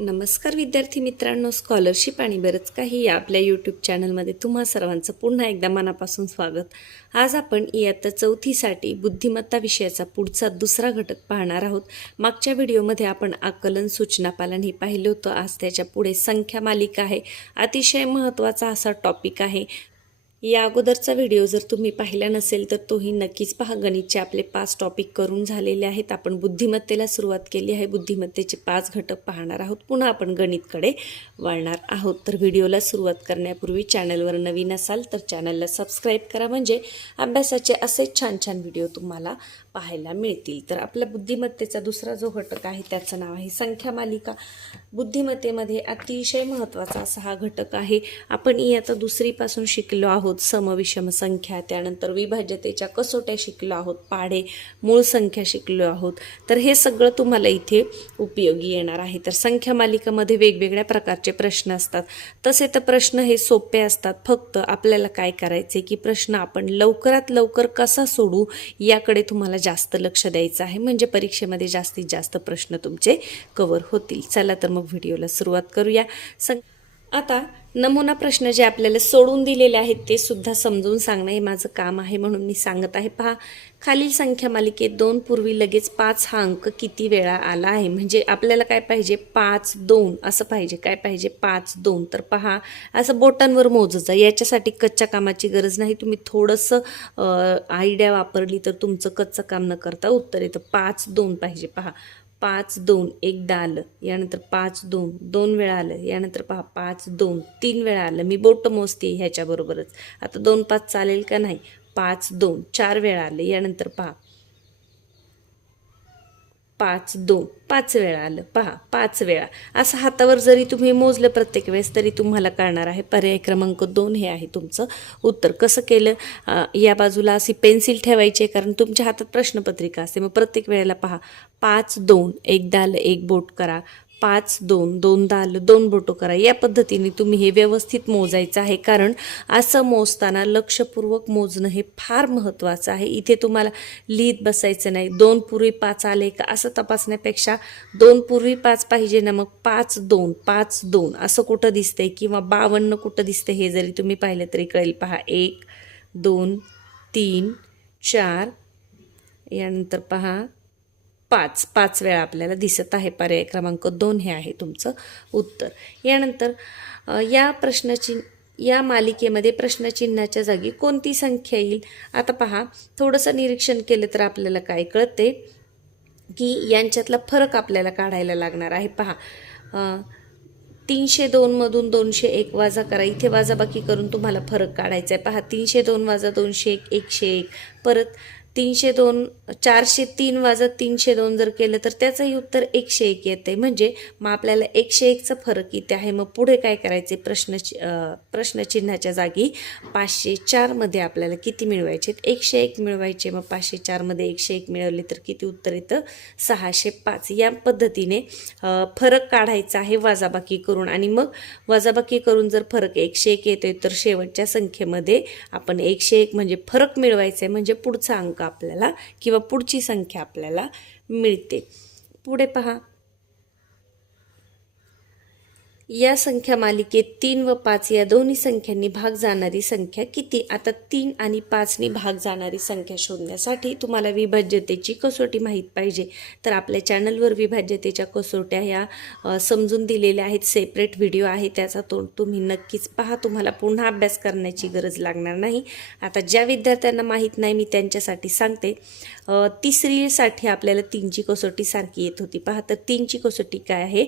नमस्कार विद्यार्थी मित्रांनो स्कॉलरशिप आणि बरंच काही या आपल्या यूट्यूब चॅनलमध्ये तुम्हा सर्वांचं पुन्हा एकदा मनापासून स्वागत. आज आपण इयत्ता चौथीसाठी बुद्धिमत्ता विषयाचा पुढचा दुसरा घटक पाहणार आहोत. मागच्या व्हिडिओमध्ये आपण आकलन सूचनापालन हे पाहिलं होतं. आज त्याच्या पुढे संख्या मालिका आहे. अतिशय महत्त्वाचा असा टॉपिक आहे. या अगोदरचा व्हिडिओ जर तुम्ही पाहिला नसेल तर तोही नक्कीच पहा. गणितचे आपले पाच टॉपिक करून झालेले आहेत. आपण बुद्धिमत्तेला सुरुवात केली आहे. बुद्धिमत्तेचे पाच घटक पाहणार आहोत. पुन्हा आपण गणितकडे वळणार आहोत. तर व्हिडिओला सुरुवात करण्यापूर्वी चॅनलवर नवीन असाल तर चॅनलला सबस्क्राईब करा. म्हणजे अभ्यासाचे असे छान छान व्हिडिओ तुम्हाला पाहायला मिळतील. तर आपल्या बुद्धिमत्तेचा दुसरा जो घटक आहे त्याचं नाव आहे संख्या मालिका. बुद्धिमत्तेमध्ये अतिशय महत्त्वाचा असा हा घटक आहे. आपण इयत्ता दुसरीपासून शिकलो आहोत. समविषम संख्या त्यानंतर विभाज्यतेच्या कसोट्या शिकलो आहोत. पाढे मूळ संख्या शिकलो आहोत. तर हे सगळं तुम्हाला इथे उपयोगी येणार आहे. तर संख्या मालिकामध्ये वेगवेगळ्या प्रकारचे प्रश्न असतात. तसे तर प्रश्न हे सोपे असतात. फक्त आपल्याला काय करायचे की प्रश्न आपण लवकरात लवकर कसा सोडू याकडे तुम्हाला जास्त लक्ष द्यायचं आहे. म्हणजे परीक्षेमध्ये जास्तीत जास्त प्रश्न तुमचे कवर होतील. चला तर मग व्हिडिओला सुरुवात करूया. सग आता नमुना प्रश्न जे आपल्याला सोडून दिलेले आहेत ते सुद्धा समजून सांगणं हे माझं काम आहे म्हणून मी सांगत आहे. पहा खालील संख्या मालिकेत दोन पूर्वी लगेच पाच हा अंक किती वेळा आला आहे? म्हणजे आपल्याला काय पाहिजे? पाच दोन असं पाहिजे. काय पाहिजे? पाच दोन. तर पहा असं बोटांवर मोजत जा. याच्यासाठी कच्च्या कामाची गरज नाही. तुम्ही थोडंसं आयडिया वापरली तर तुमचं कच्चं काम न करता उत्तर येतं. पाच दोन पाहिजे. पहा पाच दोन एकदा आलं यानंतर पाच दोन दोन वेळा आलं यानंतर पहा पाच दोन तीन वेळा आलं. मी बोट मोजते ह्याच्याबरोबरच. आता दोन पाच चालेल का नाही? पाच दोन चार वेळा आलं यानंतर पहा पाच दोन पाच वेळा आलं. पहा पाच वेळा. असं हातावर जरी तुम्ही मोजलं प्रत्येक वेळेस तरी तुम्हाला कळणार आहे पर्याय क्रमांक दोन हे आहे तुमचं उत्तर. कसं केलं? या बाजूला अशी पेन्सिल ठेवायची आहे कारण तुमच्या हातात प्रश्नपत्रिका असते. मग प्रत्येक वेळेला पहा. पाच दोन एकदा आलं एक बोट करा. पाच दोन दोनदा आलं दोन बोटो करा. या पद्धतीने तुम्ही हे व्यवस्थित मोजायचं आहे. कारण असं मोजताना लक्षपूर्वक मोजणं हे फार महत्त्वाचं आहे. इथे तुम्हाला लिहित बसायचं नाही. दोन पूर्वी पाच आले का असं तपासण्यापेक्षा दोन पूर्वी पाच पाहिजे ना मग पाच दोन पाच दोन. असं कुठं दिसतंय किंवा बावन्न कुठं दिसतंय हे जरी तुम्ही पाहिलं तरी कळेल. पहा एक दोन तीन चार. यानंतर पहा पाच पाच वेळा आपल्याला दिसत आहे पर्याय क्रमांक दोन हे आहे तुमचं उत्तर. यानंतर या प्रश्नाची या मालिकेमध्ये प्रश्नचिन्हाच्या जागी कोणती संख्या येईल? आता पहा थोडंसं निरीक्षण केलं तर आपल्याला काय कळते की यांच्यातला फरक आपल्याला काढायला लागणार आहे. पहा तीनशे दोनमधून दोनशे एक वाजा करा. इथे वाजाबाकी करून तुम्हाला फरक काढायचा आहे. पहा तीनशे दोन वाजा दोनशे एक एकशे एक. परत तीनशे दोन चारशे तीन वाजत तीनशे दोन जर केलं तर त्याचंही उत्तर एकशे एक येते. म्हणजे मग आपल्याला एकशे एकचा फरक इथे आहे. मग पुढे काय करायचे? प्रश्न प्रश्नचिन्हाच्या जागी पाचशे चारमध्ये आपल्याला किती मिळवायचे? एकशे एक मिळवायचे. मग पाचशे चारमध्ये एकशे एक मिळवले तर किती उत्तर येतं? सहाशे पाच. या पद्धतीने फरक काढायचा आहे वाजाबाकी करून. आणि मग वजाबाकी करून जर फरक एकशे एक येतोय तर शेवटच्या संख्येमध्ये आपण एकशे एक म्हणजे फरक मिळवायचा आहे. म्हणजे पुढचा अंक आपल्याला किंवा पुढची संख्या आपल्याला मिळते. पुढे पहा. या संख्या मालिकेत तीन व पाच या दोन्ही संख्यांनी भाग जाणारी संख्या किती? आता तीन आणि पाचनी भाग जाणारी संख्या शोधण्यासाठी तुम्हाला विभाज्यतेची कसोटी माहीत पाहिजे. तर आपल्या चॅनलवर विभाज्यतेच्या कसोट्या ह्या समजून दिलेल्या आहेत. सेपरेट व्हिडिओ आहे. त्याचा तो तुम्ही नक्कीच पहा. तुम्हाला पुन्हा अभ्यास करण्याची गरज लागणार नाही. आता ज्या विद्यार्थ्यांना माहीत नाही मी त्यांच्यासाठी सांगते. तिसरीसाठी आपल्याला तीनची कसोटी सारखी येत होती. पहा तर तीनची कसोटी काय आहे?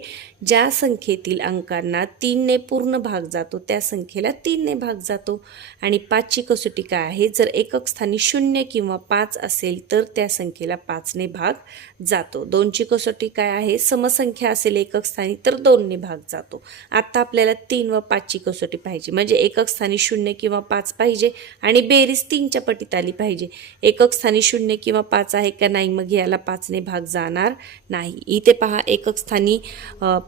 ज्या संख्येतील अंकांना तीनने पूर्ण भाग जातो त्या संख्येला तीनने भाग जातो. आणि पाचची कसोटी काय आहे? जर एकक स्थानी शून्य किंवा पाच असेल तर त्या संख्येला पाचने भाग जातो. दोनची कसोटी काय आहे? समसंख्या असेल एकक स्थानी तर दोनने भाग जातो. आता आपल्याला तीन व पाचची कसोटी पाहिजे. म्हणजे एकक स्थानी शून्य किंवा पाच पाहिजे आणि बेरीज तीनच्या पटीत आली पाहिजे. एकक स्थानी शून्य किंवा पाच आहे का नाही मग याला पाचने भाग जाणार नाही. इथे पहा एकक स्थानी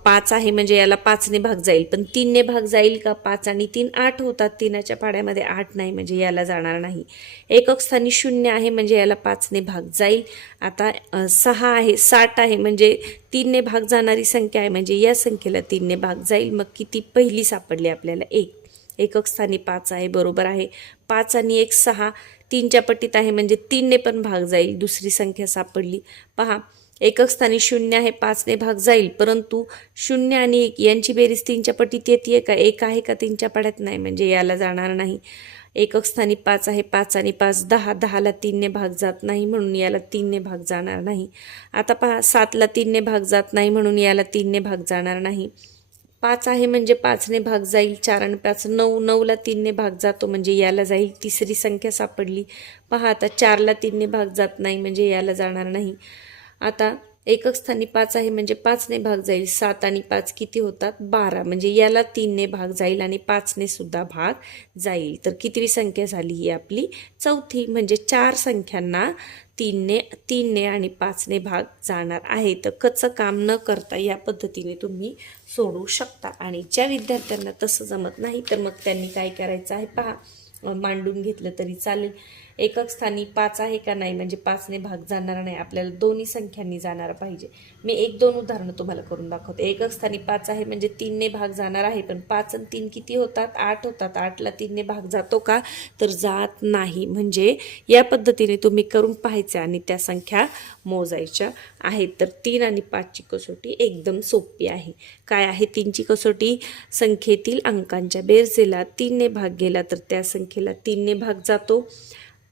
पाच आहे म्हणजे याला पाचने भाग जाईल. पण तीनने भाग जाईल का पाच आणि तीन? आठ होतात. तीनाच्या पाड्यामध्ये आठ नाही म्हणजे याला जाणार नाही. एकक स्थानी शून्य आहे म्हणजे याला पाचने भाग जाईल. आता सहा आहे साठ आहे म्हणजे तीनने भाग जाणारी संख्या आहे म्हणजे या संख्येला तीनने भाग जाईल. मग किती? पहिली सापडली आपल्याला एक. एकक स्थानी पाच आहे बरोबर आहे. पाच आणि एक सहा. तीनच्या पटीत आहे म्हणजे तीनने पण भाग जाईल. दुसरी संख्या सापडली. पहा एकक स्थानी शून्य आहे पाचने भाग जाईल. परंतु शून्य आणि एक यांची बेरीज तीनच्या पटीत येते का? एक आहे का तीनच्या पाड्यात? नाही म्हणजे याला जाणार नाही. एकक स्थानी पाच आहे पाच आणि पाच दहा. दहाला तीनने भाग जात नाही म्हणून याला तीनने भाग जाणार नाही. आता पहा सातला तीनने भाग जात नाही म्हणून याला तीनने भाग जाणार नाही. पाच आहे म्हणजे पाचने भाग जाईल चार आणि पाच नऊ नऊला तीनने भाग जातो म्हणजे याला जाईल. तिसरी संख्या सापडली. पहा आता चारला तीनने भाग जात नाही म्हणजे याला जाणार नाही. आता एकक स्थानी पाच आहे म्हणजे पाचने भाग जाईल. सात आणि पाच किती होतात? बारा. म्हणजे याला तीनने भाग जाईल आणि पाचने सुद्धा भाग जाईल. तर कितवी संख्या झाली ही आपली? चौथी. म्हणजे चार संख्यांना तीनने तीनने आणि पाचने भाग जाणार आहे. तर कच्चं काम न करता या पद्धतीने तुम्ही सोडू शकता. आणि ज्या विद्यार्थ्यांना तसं जमत नाही तर मग त्यांनी काय करायचं आहे? पहा मांडून घेतलं तरी चालेल. एकक स्थानी पाच आहे का नाही? म्हणजे पाचने भाग जाणार नाही. आपल्याला दोन्ही संख्यांनी जाणार पाहिजे. मी एक दोन उदाहरणं तुम्हाला करून दाखवते. एकक स्थानी पाच आहे म्हणजे तीनने भाग जाणार आहे पण पाच आणि तीन किती होतात? आठ होतात. आठला तीनने भाग जातो का? तर जात नाही. म्हणजे या पद्धतीने तुम्ही करून पाहायच्या आणि त्या संख्या मोजायच्या आहेत. तर तीन आणि पाचची कसोटी एकदम सोपी आहे. काय आहे तीनची कसोटी? संख्येतील अंकांच्या बेरजेला तीनने भाग गेला तर त्या संख्येला तीनने भाग जातो.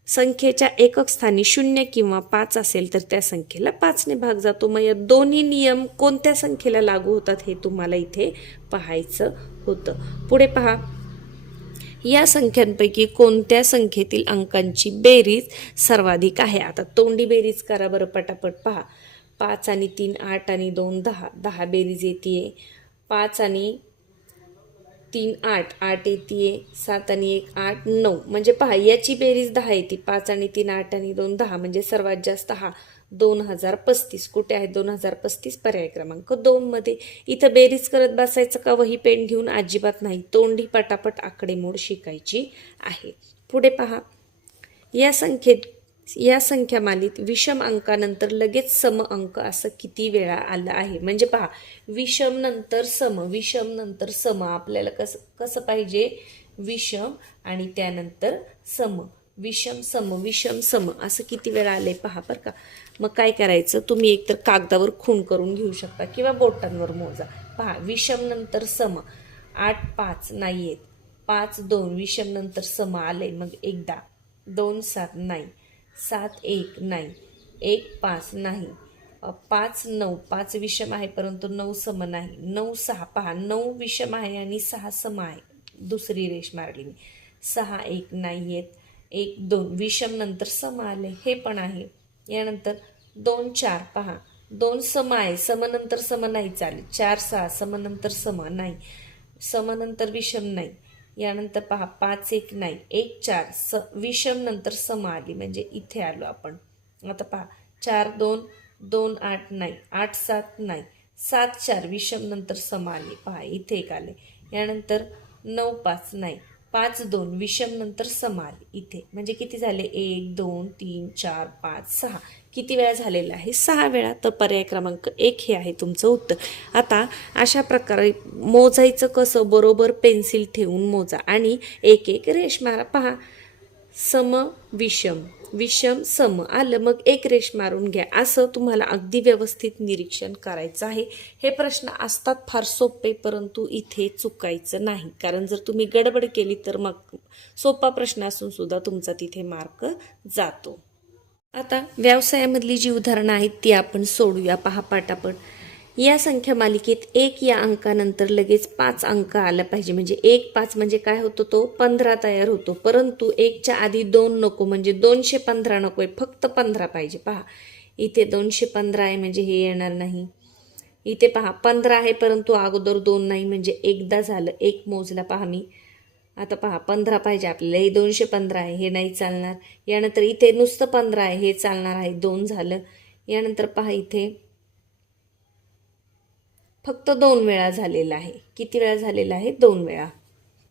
संख्येच्या एकक स्थानी शून्य किंवा पाच असेल तर त्या संख्येला पाचने भाग जातो. मग या दोन्ही नियम कोणत्या संख्येला लागू होतात हे तुम्हाला इथे पाहायचं होतं. पुढे पहा. या संख्यांपैकी कोणत्या संख्येतील अंकांची बेरीज सर्वाधिक आहे? आता तोंडी बेरीज करा बरं पटापट. पहा. पाच आणि तीन आठ आणि दोन दहा. दहा बेरीज येते पाच आणि तीन आठ आठ येते सात आणि एक आठ नऊ. म्हणजे पहा याची बेरीज दहा येते. पाच आणि तीन आठ आणि दोन दहा. म्हणजे सर्वात जास्त हा दोन हजार पस्तीस. कुठे आहे दोन हजार पस्तीस? पर्याय क्रमांक दोनमध्ये इथं बेरीज करत बसायचं का? वही पेन घेऊन अजिबात नाही. तोंडी पटापट आकडेमोड शिकायची आहे. पुढे पहा. या संख्येत या संख्यामालीत विषम अंकानंतर लगेच सम अंक असं किती वेळा आलं आहे? म्हणजे पहा विषम नंतर सम विषम नंतर सम. आपल्याला कसं कसं पाहिजे? विषम आणि त्यानंतर सम. विषम सम विषम सम. असं किती वेळा आलं आहे पहा बरं का. मग काय करायचं? तुम्ही एकतर कागदावर खून करून घेऊ शकता किंवा बोटांवर मोजा. पहा विषम नंतर सम. आठ पाच नाही आहेत पाच दोन. विषम नंतर सम आलं आहे मग एकदा. दोन सात. नाही. सात एक नाही एक पाच नाही. पाच नऊ पाच विषम आहे परंतु नऊ सम नाही. नऊ सहा पहा नऊ विषम आहे आणि सहा सम आहे. दुसरी रेष मारली मी. सहा एक नाही आहेत. एक दोन विषम नंतर सम आले हे पण आहे. यानंतर दोन चार पहा. दोन सम आहे समनंतर सम नाही चालेल. चार सहा समनंतर सम नाही. समनंतर विषम नाही. यानंतर पहा पाच एक नाही एक चार स विषम नंतर सम आली म्हणजे इथे आलो आपण. आता पहा चार दोन दोन आठ नाही आठ सात नाही सात चार विषम नंतर सम आले पहा इथे एक आले. यानंतर नऊ पाच नाही पाच दोन विषम नंतर सम आले इथे. म्हणजे किती झाले? एक दोन तीन चार पाच सहा. किती वेळा झालेला आहे? सहा वेळा. तर पर्याय क्रमांक एक हे आहे तुमचं उत्तर. आता अशा प्रकारे मोजायचं कसं? बरोबर पेन्सिल ठेवून मोजा. आणि एक एक रेष मारा पहा. सम विषम. विषम सम. आलं मग एक रेष मारून घ्या. असं तुम्हाला अगदी व्यवस्थित निरीक्षण करायचं आहे. हे प्रश्न असतात फार सोपे परंतु इथे चुकायचं नाही. कारण जर तुम्ही गडबड केली तर मग सोपा प्रश्न असून सुद्धा तुमचा तिथे मार्क जातो. आता व्यवसायामधली जी उदाहरणं आहेत ती आपण सोडूया. पहा पाटापट. या संख्या मालिकेत एक या अंकानंतर लगेच पाच अंक आला पाहिजे. म्हणजे एक पाच म्हणजे काय होतो? तो पंधरा तयार होतो. परंतु एकच्या आधी दोन नको म्हणजे दोनशे पंधरा नको आहे. फक्त पंधरा पाहिजे. पहा. इथे दोनशे पंधरा आहे म्हणजे हे येणार नाही. इथे पहा पंधरा आहे परंतु अगोदर दोन नाही म्हणजे एकदा झालं. एक मोजला पहा मी. आता पहा पंधरा पाहिजे आपल्याला. हे दोनशे पंधरा आहे हे नाही चालणार. यानंतर इथे नुसतं पंधरा आहे हे चालणार आहे दोन झालं. यानंतर पहा इथे. फक्त दोन वेळा झालेला आहे. किती वेळा झालेला आहे? दोन वेळा.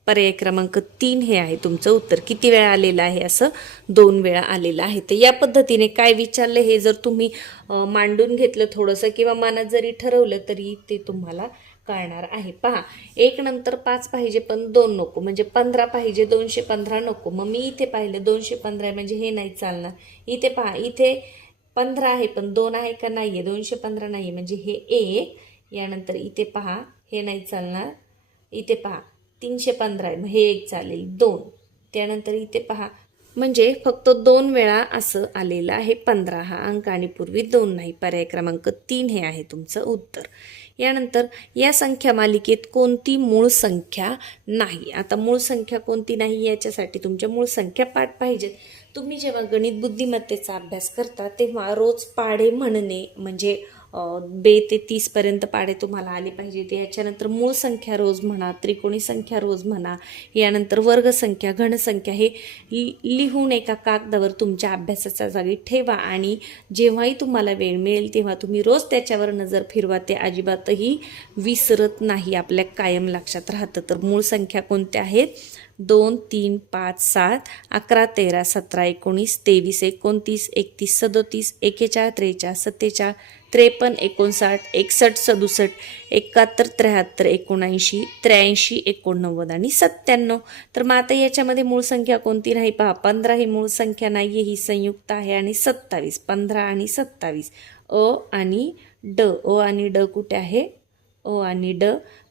पर्याय क्रमांक तीन हे आहे तुमचं उत्तर. किती वेळा आलेलं आहे असं? दोन वेळा आलेलं आहे. तर या पद्धतीने काय विचारलं हे जर तुम्ही मांडून घेतलं थोडंसं किंवा मनात जरी ठरवलं तरी ते तुम्हाला कळणार आहे. पहा एक नंतर पाच पाहिजे पण दोन नको. म्हणजे पंधरा पाहिजे दोनशे पंधरा नको. मग मी इथे पाहिलं दोनशे पंधरा आहे म्हणजे हे नाही चालणार. इथे पहा इथे पंधरा आहे पण दोन आहे का नाही आहे दोनशे पंधरा नाही आहे म्हणजे हे एक यानंतर इथे पहा हे नाही चालणार. इथे पहा तीनशे पंधरा आहे मग हे एक चालेल दोन. त्यानंतर इथे पहा म्हणजे फक्त दोन वेळा असं आलेलं आहे पंधरा हा अंक. आणि पूर्वी दोन नाही पर्याय क्रमांक तीन हे आहे तुमचं उत्तर. यानंतर या संख्या मालिकेत कोणती मूळ संख्या नाही? आता मूळ संख्या कोणती नाही याच्यासाठी तुमच्या मूळ संख्या पाठ पाहिजेत. तुम्ही जेव्हा गणित बुद्धिमत्तेचा अभ्यास करता तेव्हा रोज पाढे म्हणणे म्हणजे बे ते तीसपर्यंत पाढे तुम्हाला आले पाहिजेत याच्यानंतर मूळ संख्या रोज म्हणा त्रिकोणी संख्या रोज म्हणा यानंतर वर्गसंख्या घनसंख्या हे लि- लिहून एका कागदावर तुमच्या अभ्यासाच्या जागी ठेवा आणि जेव्हाही तुम्हाला वेळ मिळेल तेव्हा तुम्ही रोज त्याच्यावर नजर फिरवा. ते अजिबातही विसरत नाही आपल्या कायम लक्षात राहतं. तर मूळ संख्या कोणत्या आहेत? दोन तीन पाच सात अकरा तेरा सतरा एकोणीस तेवीस एकोणतीस एकतीस सदोतीस एकेचाळ त्रेचाळ सत्तेचाळ त्रेपन्न एकोणसाठ एकसष्ट सदुसष्ट एकाहत्तर त्र्याहत्तर एकोणऐंशी त्र्याऐंशी एकोणनव्वद आणि सत्त्याण्णव. तर मग आता याच्यामध्ये मूळ संख्या कोणती नाही पहा. पंधरा ही मूळ संख्या नाही आहे ही संयुक्त आहे आणि सत्तावीस. पंधरा आणि सत्तावीस. अ आणि ड. अ आणि ड कुठे आहे? अ आणि ड.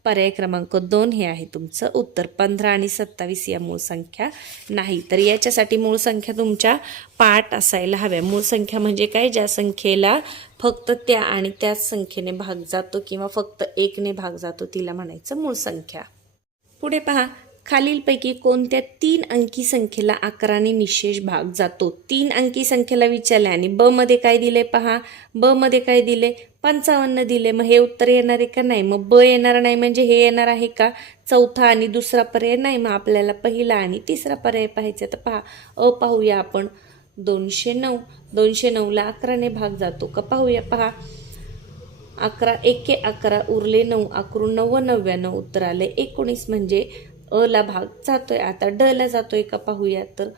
पर्याय क्रमांक दोन हे आहे तुमचं. उत्तर पंधरा आणि सत्तावीस या मूळ संख्या नाही. तर याच्यासाठी मूळ संख्या तुमच्या पाठ असायला हव्या. मूळ संख्या म्हणजे काय? ज्या संख्येला फक्त त्या आणि त्याच संख्येने भाग जातो किंवा फक्त एकने भाग जातो तिला म्हणायचं मूळ संख्या. पुढे पहा. खालीलपैकी कोणत्या तीन अंकी संख्येला अकराने निशेष भाग जातो? तीन अंकी संख्येला विचारले आणि ब मध्ये काय दिले पहा? ब मध्ये काय दिले? पंचावन्न दिले. मग हे उत्तर येणार आहे का नाही? मग ब येणार नाही म्हणजे हे येणार आहे का? चौथा आणि दुसरा पर्याय नाही. मग आपल्याला पहिला आणि तिसरा पर्याय पाहायचा तर पहा अ पाहूया आपण. दोनशे नऊ. दोनशे नऊला अकराने भाग जातो का? पाहूया पहा. अकरा एके अकरा उरले नऊ अकरून नव्व नव्याण्णव उत्तर आले एकोणीस म्हणजे अ ला भाग जातोय. आता ड ला जातोय का? पाहूया. तर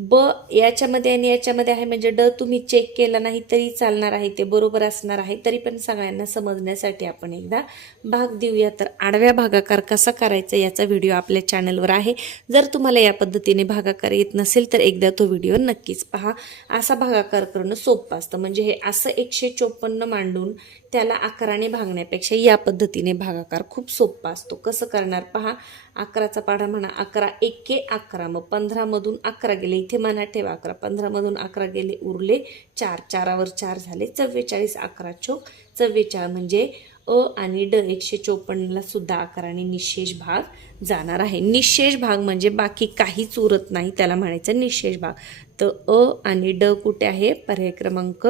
ब याच्यामध्ये आणि याच्यामध्ये आहे म्हणजे ड तुम्ही चेक केला नाही तरी चालणार आहे ते बरोबर असणार आहे तरी पण सगळ्यांना समजण्यासाठी आपण एकदा भाग देऊया. तर आडव्या भागाकार कसा करायचा याचा व्हिडिओ आपल्या चॅनलवर आहे. जर तुम्हाला या पद्धतीने भागाकार येत नसेल तर एकदा तो व्हिडिओ नक्कीच पहा. असा भागाकार करणं सोपं असतं. म्हणजे हे असं एकशे चोपन्न मांडून त्याला अकराने भागण्यापेक्षा या पद्धतीने भागाकार खूप सोपा असतो. कसं करणार? पहा अकराचा पाढा म्हणा अकरा एके अकरा मग पंधरामधून अकरा गेले इथे म्हणा ठेवा अकरा पंधरामधून अकरा गेले उरले चार चारावर चार झाले चव्वेचाळीस अकरा चोक चव्वेचाळ म्हणजे अ आणि ड एकशे चोपन्नला सुद्धा अकराने निशेष भाग जाणार आहे. निशेष भाग म्हणजे बाकी काहीच उरत नाही त्याला म्हणायचं निशेष भाग. तर अ आणि ड कुठे आहे? पर्याय क्रमांक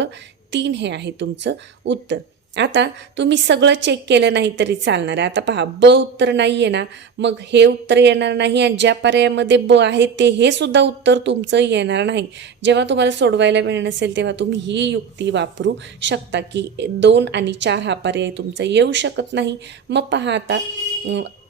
तीन हे आहे तुमचं उत्तर. आता तुम्ही सगळं चेक केलं नाही तरी चालणार आहे. आता पहा ब उत्तर नाही आहे ना मग हे उत्तर येणार नाही आणि ज्या पर्यायामध्ये ब आहे ते हे सुद्धा उत्तर तुमचं येणार नाही. जेव्हा तुम्हाला सोडवायला वेळ नसेल तेव्हा तुम्ही ही युक्ती वापरू शकता की दोन आणि चार हा पर्याय तुमचा येऊ शकत नाही. मग पहा आता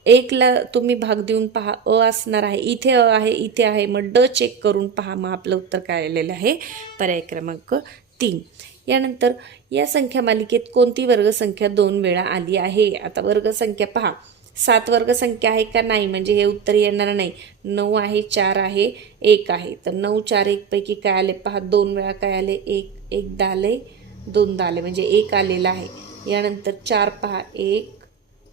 एकला तुम्ही भाग देऊन पहा अ असणार आहे इथे अ आहे इथे आहे मग ड चेक करून पहा मग आपलं उत्तर काय आलेलं आहे. पर्याय क्रमांक तीन. यानंतर या संख्या मालिकेत कोणती वर्गसंख्या दोन वेळा आली आहे? आता वर्गसंख्या पहा. सात वर्गसंख्या आहे का नाही? म्हणजे हे उत्तर येणार नाही. नऊ आहे चार आहे एक आहे. तर नऊ चार एकपैकी काय आले? पहा दोन वेळा काय आले? एक एकदा आले दोनदा आले म्हणजे एक आलेला आहे. यानंतर चार पहा एक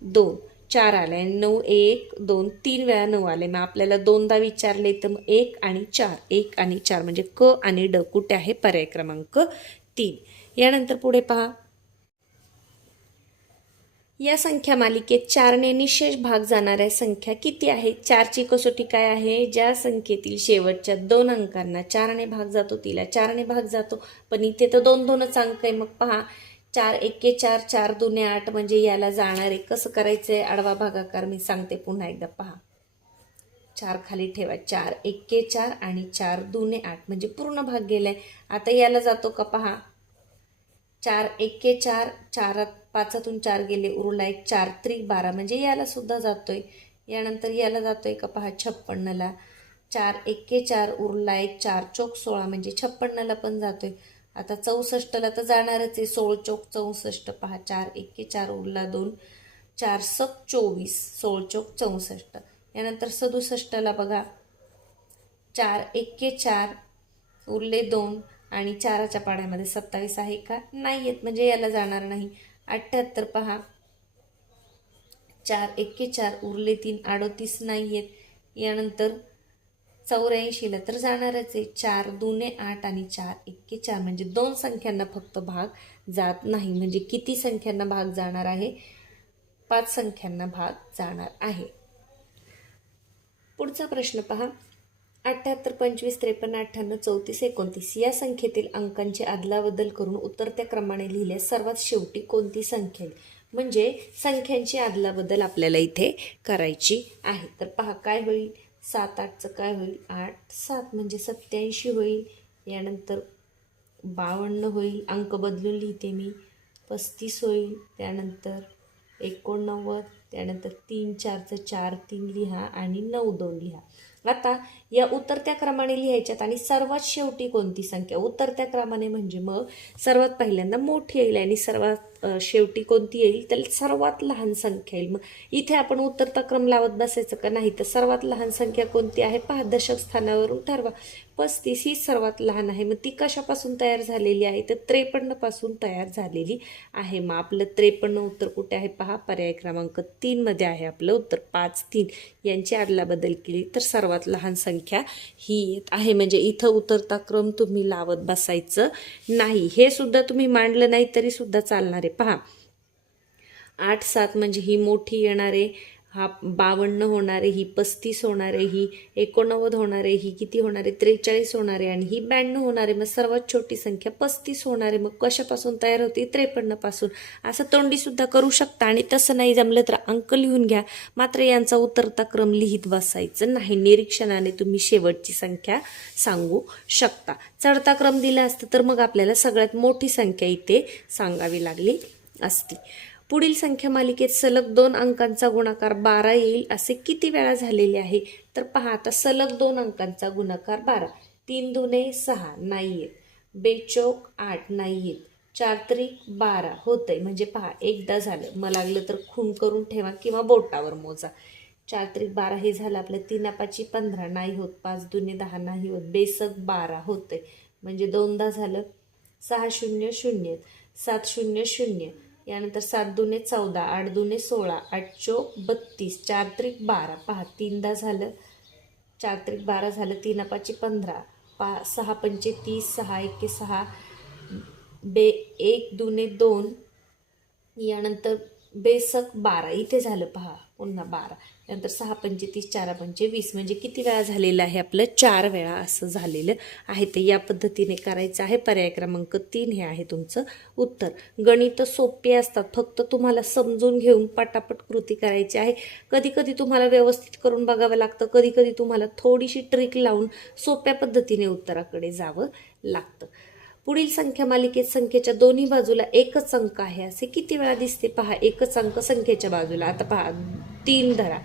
दोन. चार आले. आणि नऊ एक दोन तीन वेळा नऊ आले. मग आपल्याला दोनदा विचारले तर मग एक आणि चार. एक आणि चार म्हणजे क आणि ड. कुठे आहे? पर्याय क्रमांक तीन. यानंतर पुढे पहा. या संख्या मालिकेत चारने निशेष भाग जाणाऱ्या संख्या किती आहे? चारची कसोटी काय आहे? ज्या संख्येतील शेवटच्या दोन अंकांना चारने भाग जातो तिला चारने भाग जातो. पण इथे तर दोन दोनच अंक आहे. मग पहा. चार एके चार चार दुने आठ. म्हणजे याला जाणार आहे कसं करायचंय? आडवा भागाकार मी सांगते पुन्हा एकदा. पहा. चार खाली ठेवा. चार एके चार आणि चार दुने आठ. म्हणजे पूर्ण भाग गेलाय. आता याला जातो का पहा. चार एके चार चारात पाचातून चार गेले उरला एक. चार त्रिक बारा. म्हणजे याला सुद्धा जातोय. यानंतर याला जातोय का पहा छप्पन्नला. चार एक्के चार उरला एक. चार चौक सोळा. म्हणजे छप्पन्नला पण जातोय. आता चौसष्टला तर जाणारच आहे. सोळ चौक चौसष्ट. पहा चार एक्के चार उरला दोन. चार सक चोवीस. सोळ चौक चौसष्ट. यानंतर सदुसष्टला बघा. चार एक्के चार उरले दोन आणि चाराच्या पाण्यामध्ये सत्तावीस आहे का? नाही आहेत म्हणजे याला जाणार नाही. अठ्ठ्याहत्तर पहा. चार एक्के चार उरले तीन अडोतीस नाही आहेत यानंतर चौऱ्याऐंशीला तर जाणारच आहे. चार दुने आठ आणि चार एक्के चार म्हणजे दोन संख्यांना फक्त भाग जात नाही. म्हणजे किती संख्यांना भाग जाणार आहे? पाच संख्यांना भाग जाणार आहे. पुढचा प्रश्न पहा. अठ्ठ्याहत्तर पंचवीस त्रेपन्न अठ्ठ्याण्णव चौतीस एकोणतीस या संख्येतील अंकांची अदलाबदल करून उतरत्या क्रमाने लिहिल्यास सर्वात शेवटी कोणती संख्या येईल? म्हणजे संख्यांची अदलाबदल आपल्याला इथे करायची आहे. तर पहा काय होईल? सात आठचं काय होईल? आठ सात म्हणजे सत्याऐंशी होईल. यानंतर बावन्न होईल. अंक बदलून लिहिते मी. पस्तीस होईल. त्यानंतर एकोणनव्वद त्यानंतर तीन चारचं चार तीन लिहा आणि नऊ दोन लिहा. आता या उतरत्या क्रमाने लिहायच्यात आणि सर्वात शेवटी कोणती संख्या? उतरत्या क्रमाने म्हणजे मग सर्वात पहिल्यांदा मोठी येईल आणि सर्वात शेवटी कोणती येईल? तर सर्वात लहान संख्या येईल. मग इथे आपण उतरता क्रम लावत बसायचं का? नाही तर सर्वात लहान संख्या कोणती आहे? पहा दशक स्थानावरून ठरवा. पस्तीस ही सर्वात लहान आहे. मग ती कशापासून तयार झालेली आहे? तर त्रेपन्नपासून तयार झालेली आहे. मग आपलं त्रेपन्न उत्तर कुठे आहे? पहा पर्याय क्रमांक तीनमध्ये आहे आपलं उत्तर पाच तीन. यांची आदलाबदल केली. तर सर्वात लहान संख्या ही येत आहे. म्हणजे इथं उतरता क्रम तुम्ही लावत बसायचं नाही. हे सुद्धा तुम्ही मांडलं नाही तरी सुद्धा चालणार आहे. पहा आठ सात म्हणजे ही मोठी येणारे हा बावन्न होणार आहे ही पस्तीस होणारे ही एकोणनव्वद आहे ही किती होणारे त्रेचाळीस होणारे आणि ही ब्याण्णव होणारे. मग सर्वात छोटी संख्या पस्तीस होणारे. मग कशापासून तयार होते? त्रेपन्नपासून. असं तोंडीसुद्धा करू शकता आणि तसं नाही जमलं तर अंक लिहून घ्या. मात्र यांचा उतरता क्रम लिहित बसायचं नाही. निरीक्षणाने तुम्ही शेवटची संख्या सांगू शकता. चढता क्रम दिला असता तर मग आपल्याला सगळ्यात मोठी संख्या इथे सांगावी लागली असती. पुढील संख्या मालिकेत सलग दोन अंकांचा गुणाकार बारा येईल असे किती वेळा झालेले आहे? तर पहा आता सलग दोन अंकांचा गुणाकार बारा. तीन दुने सहा नाही येत. बेचोक आठ नाही येत. चार त्रिक बारा होतंय. म्हणजे पहा एकदा झालं. मग लागलं तर खून करून ठेवा किंवा बोटावर मोजा. चार त्रिक बारा हे झालं आपलं तीन पाची पंधरा. नाही होत. पाच दुने दहा नाही होत. बेसक बारा होतंय. म्हणजे दोनदा झालं. सहा शून्य शून्य. सात शून्य शून्य. यानंतर सात दुने चौदा आठ दुने सोळा आठ चोक बत्तीस चार त्रिक बारा. पहा तीनदा झालं. चार त्रिक बारा झालं तीन पाची पंधरा. पा सहा पंचे तीस सहा एके सहा. बे एक दुने दोन. यानंतर बेसक बारा. इथे झालं पहा पुन्हा बारा. नंतर सहा पंचे तीस चारा पंचे वीस. म्हणजे किती वेळा झालेलं आहे आपलं? चार वेळा असं झालेलं आहे. ते या पद्धतीने करायचं आहे. पर्याय क्रमांक तीन हे आहे तुमचं उत्तर. गणित सोपे असतात. फक्त तुम्हाला समजून घेऊन पटापट कृती करायची आहे. कधी कधी तुम्हाला व्यवस्थित करून बघावं लागतं. कधी कधी तुम्हाला थोडीशी ट्रिक लावून सोप्या पद्धतीने उत्तराकडे जावं लागतं. पुढील संख्या मालिकेत संख्येच्या दोन्ही बाजूला एकच अंक आहे. असे किती वेळा दिसते? पहा एकच अंक संख्येच्या बाजूला. आता पहा तीन धरा.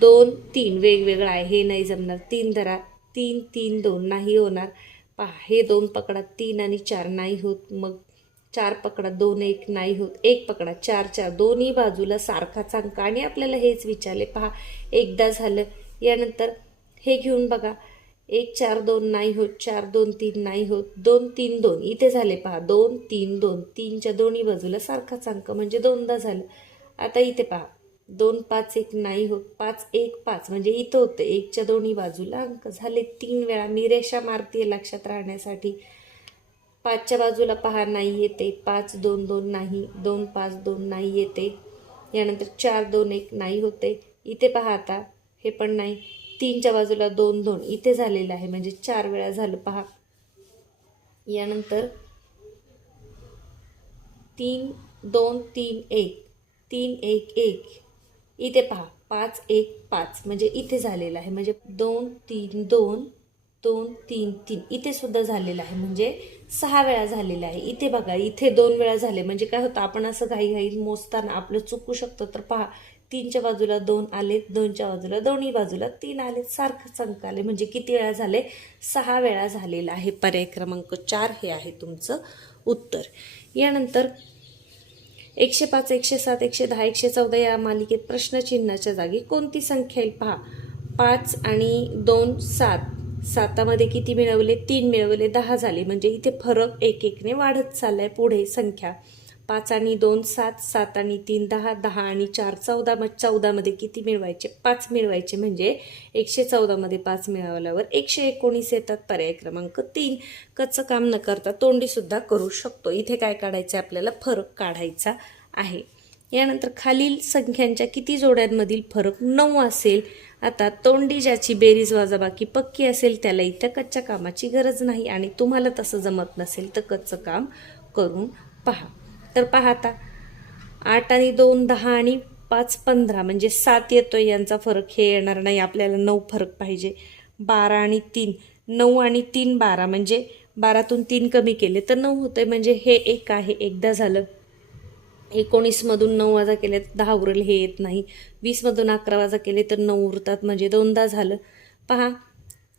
दोन तीन. वेगवेगळं आहे. हे नाही जमणार. तीन धरा. तीन तीन दोन. नाही होणार. पहा हे दोन पकडा तीन आणि चार. नाही होत. मग चार पकडा दोन एक. नाही होत. एक पकडा चार चार. दोन्ही बाजूला सारखाच अंक. आणि आपल्याला हेच विचारले. पहा एकदा झालं. यानंतर हे घेऊन बघा. एक चार दोन नाही होत चार दोन तीन नाही होत दोन तीन दोन. इथे झाले पहा दोन तीन दोन. तीनच्या दोन्ही बाजूला सारखाच अंक म्हणजे दोनदा झालं. आता इथे पहा दोन पाच एक नाही होत पाच एक पाच. म्हणजे इथं होतं एकच्या दोन्ही बाजूला अंक झाले तीन वेळा. मी रेषा मारते लक्षात राहण्यासाठी. पाचच्या बाजूला पहा नाही येते. पाच दोन दोन नाही दोन पाच दोन नाही येते. यानंतर चार दोन एक नाही होते. इथे पहा आता हे पण नाही. तीनच्या बाजूला दोन दोन इथे झालेलं आहे. म्हणजे चार वेळा झालं. पहा. यानंतर तीन दोन तीन एक. तीन एक एक. इथे पहा. पाच एक पाच. म्हणजे इथे झालेलं आहे. म्हणजे दोन तीन दोन दोन तीन तीन. इथे सुद्धा झालेलं आहे. म्हणजे सहा वेळा झालेलं आहे. इथे बघा. इथे दोन वेळा झाले. म्हणजे काय होतं? आपण असं घाई घाई मोजताना आपलं चुकू शकतं. तर पहा. तीनच्या बाजूला दोन आले दोनच्या बाजूला दोन्ही बाजूला तीन आले सारखंच अंक आले म्हणजे किती वेळा झाले? सहा वेळा झालेला आहे पर्याय क्रमांक चार. हे आहे तुमचं उत्तर. यानंतर एकशे पाच एकशे सात एकशे दहा एकशे चौदा या मालिकेत प्रश्नचिन्हाच्या जागी कोणती संख्या येईल? पहा. पाच आणि दोन सात. सातामध्ये किती मिळवले? तीन मिळवले. दहा झाले. म्हणजे इथे फरक एक एकने वाढत चाललाय. पुढे संख्या पाच आणि दोन सात सात आणि तीन दहा दहा आणि चार चौदा मग चौदामध्ये किती मिळवायचे? पाच मिळवायचे. म्हणजे एकशे चौदामध्ये पाच मिळवल्यावर एकशे एकोणीस येतात पर्याय क्रमांक तीन. कच्चं काम न करता तोंडीसुद्धा करू शकतो. इथे काय काढायचं आहे? आपल्याला फरक काढायचा आहे. यानंतर खालील संख्यांच्या किती जोड्यांमधील फरक नऊ असेल? आता तोंडी ज्याची बेरीज वाजाबाकी पक्की असेल त्याला इथं कच्च्या कामाची गरज नाही आणि तुम्हाला तसं जमत नसेल तर कच्चं काम करून पहा. तर पाहता आठ आणि दोन दहा आणि पाच पंधरा. म्हणजे सात येतो यांचा फरक. हे येणार नाही. आपल्याला नऊ फरक पाहिजे. बारा आणि तीन. नऊ आणि तीन बारा. म्हणजे बारातून तीन कमी केले तर नऊ होते म्हणजे हे एक आहे. एकदा झालं. एकोणीसमधून नऊ वाजा केले तर दहा उरेल. हे येत नाही. वीसमधून अकरा वाजा केले तर नऊ उरतात. म्हणजे दोनदा झालं. पहा.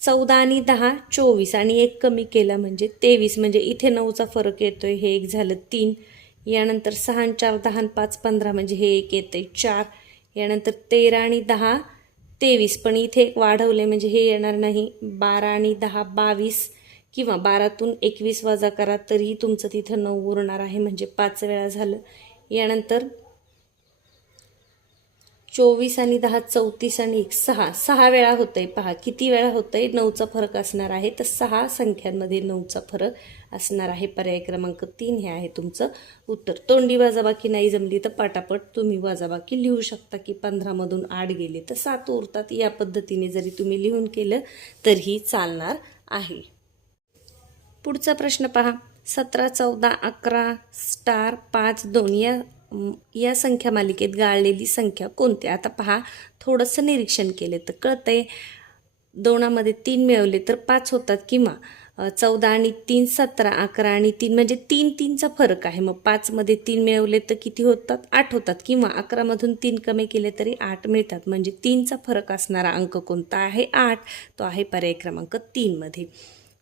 चौदा आणि दहा चोवीस. आणि एक कमी केला म्हणजे तेवीस. म्हणजे इथे नऊचा फरक येतोय. हे एक झालं तीन. यानंतर सहा आणि चार दहा आणि पाच पंधरा म्हणजे हे एक येतं. आहे चार यानंतर तेरा आणि दहा तेवीस. पण इथे एक वाढवले म्हणजे हे येणार नाही. बारा आणि दहा बावीस किंवा बारातून एकवीस वजा करा तरी तुमचं तिथं नऊ उरणार आहे. म्हणजे पाच वेळा झालं. यानंतर चोवीस आणि दहा चौतीस आणि एक सहा. सहा वेळा होतं आहे पहा किती वेळा होतं आहे नऊचा फरक असणार आहे. तर सहा संख्यांमध्ये नऊचा फरक असणार आहे पर्याय क्रमांक तीन हे आहे तुमचं उत्तर. तोंडी वाजाबाकी नाही जमली तर पटापट तुम्ही वाजाबाकी लिहू शकता की पंधरामधून आठ गेले तर सात उरतात. या पद्धतीने जरी तुम्ही लिहून केलं तरीही चालणार आहे. पुढचा प्रश्न पहा. सतरा चौदा अकरा स्टार पाच दोन या या संख्या मालिकेत गाळलेली संख्या कोणती? आता पहा. थोडंसं निरीक्षण केले तर कळतंय. दोनामध्ये तीन मिळवले तर पाच होतात किंवा चौदा आणि तीन सतरा अकरा आणि तीन म्हणजे तीन तीनचा फरक आहे. मग पाचमध्ये तीन मिळवले तर किती होतात? आठ होतात. किंवा अकरामधून तीन कमी केले तरी आठ मिळतात. म्हणजे तीनचा फरक असणारा अंक कोणता आहे? आठ. तो आहे पर्याय क्रमांक तीनमध्ये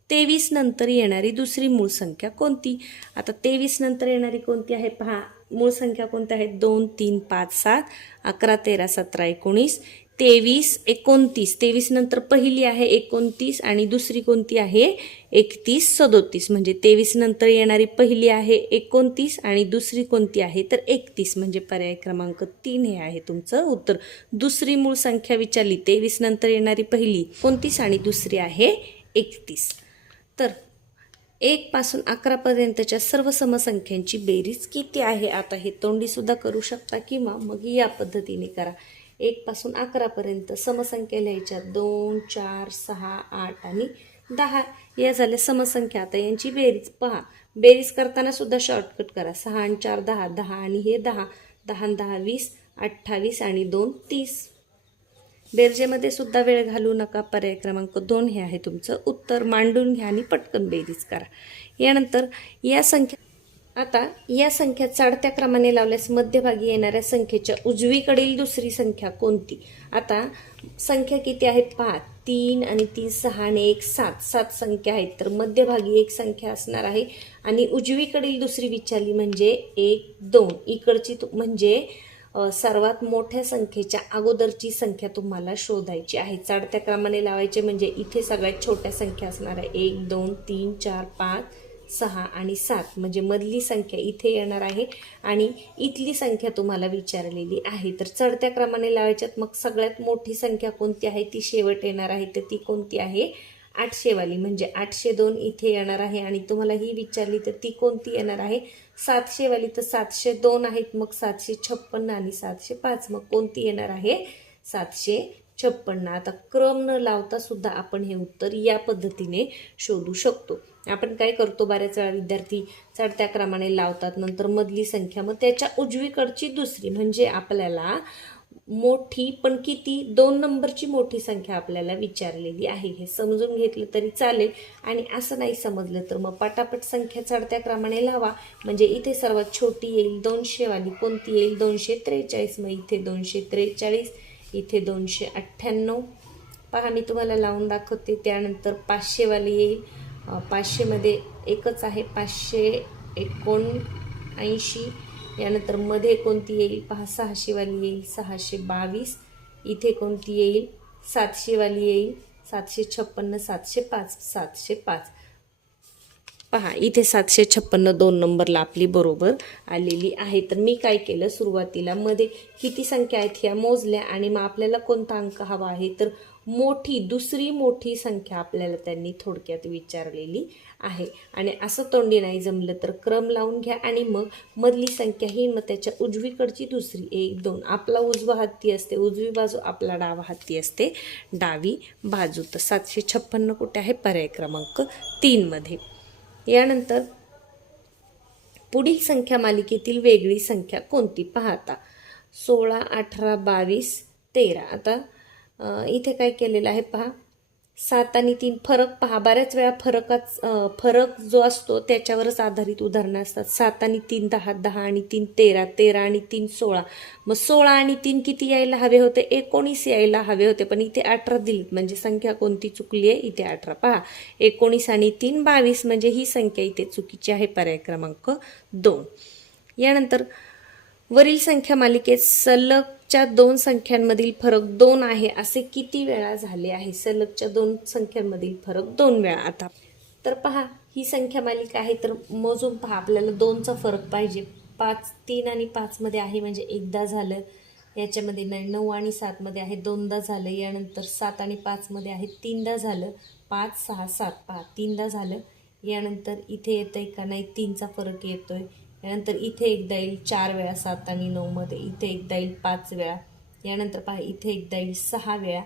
तेवीस नंतर येणारी दुसरी मूळ संख्या कोणती? आता तेवीस नंतर येणारी कोणती आहे? पहा. मूळ संख्या कोणत्या आहेत दोन तीन पाच सात. अकरा तेरा सतरा एकोणीस. तेवीस एकोणतीस. तेवीस नंतर पहिली आहे एकोणतीस आणि दुसरी कोणती आहे एकतीस सदोतीस. म्हणजे तेवीस नंतर येणारी पहिली आहे एकोणतीस आणि दुसरी कोणती आहे तर एकतीस. म्हणजे पर्याय क्रमांक तीन हे आहे तुमचं उत्तर. दुसरी मूळ संख्या विचारली तेवीस नंतर येणारी पहिली कोणतीस आणि दुसरी आहे एकतीस. तर एक पासून अकरापर्यंतच्या सर्व समसंख्यांची बेरीज किती आहे? आता हे तोंडीसुद्धा करू शकता किंवा मग या पद्धतीने करा. एकपासून अकरापर्यंत समसंख्या लिहायच्या. दोन चार सहा आठ आणि दहा. या झाल्या समसंख्या. आता यांची बेरीज पहा. बेरीज करताना सुद्धा शॉर्टकट करा. सहा आणि चार दहा. दहा आणि हे दहा. दहा दहा वीस. अठ्ठावीस आणि दोन तीस. बेरजेमध्ये सुद्धा वेळ घालू नका. पर्याय क्रमांक दोन हे आहे तुमचं उत्तर. मांडून घ्या आणि पटकन बेरीज करा. यानंतर या संख्या आता या संख्या चढत्या क्रमाने लावल्यास मध्यभागी येणाऱ्या संख्येच्या उजवीकडील दुसरी संख्या कोणती? आता संख्या किती आहेत? पहा तीन आणि तीन सहा आणि एक सात. सात संख्या आहेत. तर मध्यभागी एक संख्या असणार आहे. आणि उजवीकडील दुसरी विचारली म्हणजे एक दोन. इकडची तु- म्हणजे सर्वात मोठ्या संख्येच्या अगोदरची संख्या तुम्हाला शोधायची आहे. चढत्या क्रमाने लावायचे म्हणजे इथे सगळ्यात छोट्या संख्या असणार आहे. एक दोन तीन चार पाच. सहा आणि सात म्हणजे मधली संख्या इथे येणार आहे आणि इथली संख्या तुम्हाला विचारलेली आहे. तर चढत्या क्रमाने लावायच्यात मग सगळ्यात मोठी संख्या कोणती आहे? ती शेवट येणार आहे तर ती कोणती आहे? आठशेवाली म्हणजे आठशे दोन इथे येणार आहे आणि तुम्हाला ही विचारली तर ती कोणती येणार आहे? सातशेवाली तर सातशे दोन आहेत मग सातशे छप्पन्न आणि सातशे पाच मग कोणती येणार आहे? सातशे छप्पन्न. आता क्रम न लावता सुद्धा आपण हे उत्तर या पद्धतीने शोधू शकतो. आपण काय करतो? बऱ्याच वेळा विद्यार्थी चढत्या क्रमाने लावतात नंतर मधली संख्या मग त्याच्या उजवीकडची दुसरी. म्हणजे आपल्याला मोठी पण किती? दोन नंबरची मोठी संख्या आपल्याला विचारलेली आहे. हे समजून घेतलं तरी चालेल. आणि असं नाही समजलं तर मग पटापट संख्या चढत्या क्रमाने लावा. म्हणजे इथे सर्वात छोटी येईल दोनशेवाली कोणती येईल? दोनशे त्रेचाळीस. मग इथे दोनशे त्रेचाळीस. इथे दोनशे अठ्ठ्याण्णव. पहा मी तुम्हाला लावून दाखवते. त्यानंतर पाचशेवाली येईल. पाचशेमध्ये एकच आहे. पाचशे एकोणऐंशी. यानंतरमध्ये कोणती येईल? पहा सहाशेवाली येईल. सहाशे बावीस. इथे कोणती येईल? सातशेवाली येईल. सातशे छप्पन्न सातशे पाच सातशे पाच. पहा इथे सातशे छप्पन्न दोन नंबरला आपली बरोबर आलेली आहे. तर मी काय केलं सुरुवातीला मध्ये किती संख्या आहेत ह्या मोजल्या आणि मग आपल्याला कोणता अंक हवा आहे? तर मोठी दुसरी मोठी संख्या आपल्याला त्यांनी थोडक्यात विचारलेली आहे. आणि असं तोंडी नाही जमलं तर क्रम लावून घ्या आणि मग मधली संख्या ही मग त्याच्या उजवीकडची दुसरी एक दोन. आपला उजवा हत्ती असते उजवी बाजू आपला डावा हत्ती असते डावी बाजू. तर सातशे छप्पन्न कुठे आहे? पर्याय क्रमांक तीनमध्ये यानंतर पुढील संख्या मालिकेतील वेगळी संख्या कोणती पाहता. सोळा अठरा बावीस तेरा. आता इथे काय केलेलं आहे पहा. सात आणि तीन फरक पहा. बऱ्याच वेळा फरकाच फरक जो असतो त्याच्यावरच आधारित उदाहरणं असतात. सात आणि तीन दहा दहा आणि तीन तेरा तेरा आणि तीन सोळा. मग सोळा आणि तीन किती यायला हवे होते? एकोणीस यायला हवे होते पण इथे अठरा दिलीत. म्हणजे संख्या कोणती चुकली आहे? इथे अठरा. पहा. एकोणीस आणि तीन बावीस म्हणजे ही संख्या इथे चुकीची आहे. पर्याय क्रमांक दोन. यानंतर वरील संख्या मालिकेत सलगच्या दोन संख्यांमधील फरक दोन आहे असे किती वेळा झाले आहे? सलगच्या दोन संख्यांमधील फरक दोन वेळा आता. तर पहा ही संख्या मालिका आहे तर मोजून पहा आपल्याला दोनचा फरक पाहिजे. पाच तीन आणि पाचमध्ये आहे म्हणजे एकदा झालं याच्यामध्ये नाही नऊ आणि सातमध्ये आहे दोनदा झालं यानंतर सात आणि पाचमध्ये आहे तीनदा झालं पाच सहा सात पहा तीनदा झालं यानंतर इथे येतं आहे का नाही तीनचा फरक येतो आहे यानंतर इथे एकदा येईल चार वेळा सात आणि नऊमध्ये इथे एकदा येईल पाच वेळा. यानंतर पहा इथे एकदा येईल सहा वेळा.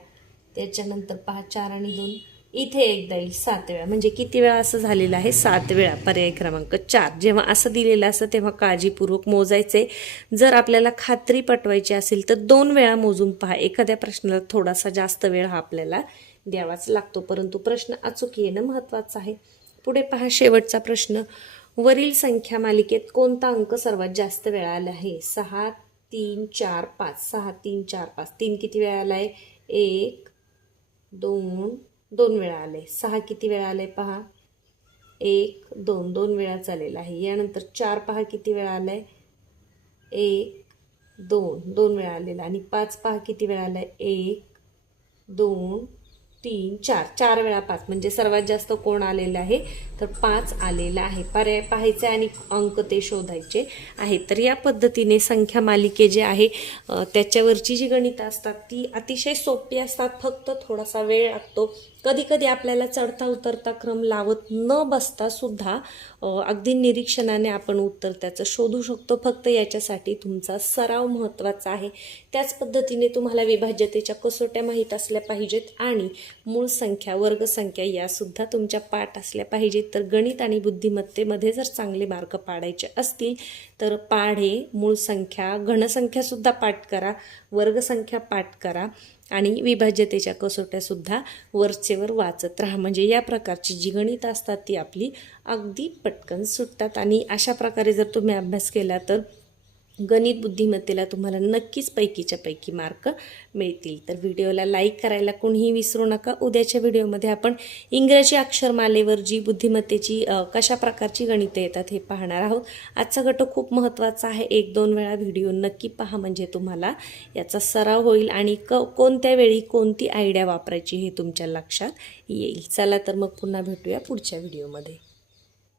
त्याच्यानंतर पहा चार आणि दोन. इथे एकदा येईल सात वेळा. म्हणजे किती वेळा असं झालेलं आहे? सात वेळा. पर्याय क्रमांक चार. जेव्हा असं दिलेलं असं तेव्हा काळजीपूर्वक मोजायचे. जर आपल्याला खात्री पटवायची असेल तर दोन वेळा मोजून पहा. एखाद्या प्रश्नाला थोडासा जास्त वेळ हा आपल्याला द्यावाच लागतो. परंतु प्रश्न अचूक येणं महत्त्वाचं आहे. पुढे पहा शेवटचा प्रश्न. वरील संख्या मालिकेत कोणता अंक सर्वात जास्त वेळा आला आहे? सहा तीन चार पाच. सहा तीन चार पाच. तीन किती वेळा आला आहे एक दोन दोन वेळा आले सहा किती वेळा आले पहा? एक दोन दोन वेळा चालेला आहे. यानंतर चार पहा किती वेळा आलाय? एक दोन दोन वेळा आलेला. आणि पाच पहा किती वेळा आलाय? एक दोन तीन चार. चार वेळा पाच. म्हणजे सर्वात जास्त कोण आलेलं आहे? तर पाच आलेला आहे. पर्याय पाहायचे आणि अंक ते शोधायचे आहे. तर या पद्धतीने संख्या मालिके जे आहे त्याच्यावरची जी गणितं असतात ती अतिशय सोपी असतात. फक्त थोडासा वेळ लागतो. कधी कधी आपल्याला चढता उतरता क्रम लावत न बसता सुद्धा अगदी निरीक्षणाने आपण उत्तर त्याचं शोधू शकतो. फक्त याच्यासाठी तुमचा सराव महत्त्वाचा आहे. त्याच पद्धतीने तुम्हाला विभाज्यतेच्या कसोट्या माहीत असल्या पाहिजेत आणि मूळ संख्या वर्गसंख्या यासुद्धा तुमच्या पाठ असल्या पाहिजेत. तर गणित आणि बुद्धिमत्तेमध्ये जर चांगले मार्क पाडायचे असतील तर पाढे मूळ संख्या घनसंख्यासुद्धा पाठ करा वर्गसंख्या पाठ करा आणि विभाज्यतेच्या कसोट्यासुद्धा वरचेवर वाचत राहा. म्हणजे या प्रकारची जी गणित असतात ती आपली अगदी पटकन सुटतात. आणि अशा प्रकारे जर तुम्ही अभ्यास केला तर गणित बुद्धिमत्तेला तुम्हाला नक्कीच पैकीच्या पैकी मार्क मिळतील. तर व्हिडिओला लाईक करायला कोणीही विसरू नका. उद्याच्या व्हिडिओमध्ये आपण इंग्रजी अक्षरमालेवर जी बुद्धिमत्तेची कशा प्रकारची गणितं येतात हे पाहणार आहोत. आजचा गट खूप महत्त्वाचा आहे. एक दोन वेळा व्हिडिओ नक्की पहा म्हणजे तुम्हाला याचा सराव होईल आणि क कोणत्या वेळी कोणती आयडिया वापरायची हे तुमच्या लक्षात येईल. चला तर मग पुन्हा भेटूया पुढच्या व्हिडिओमध्ये.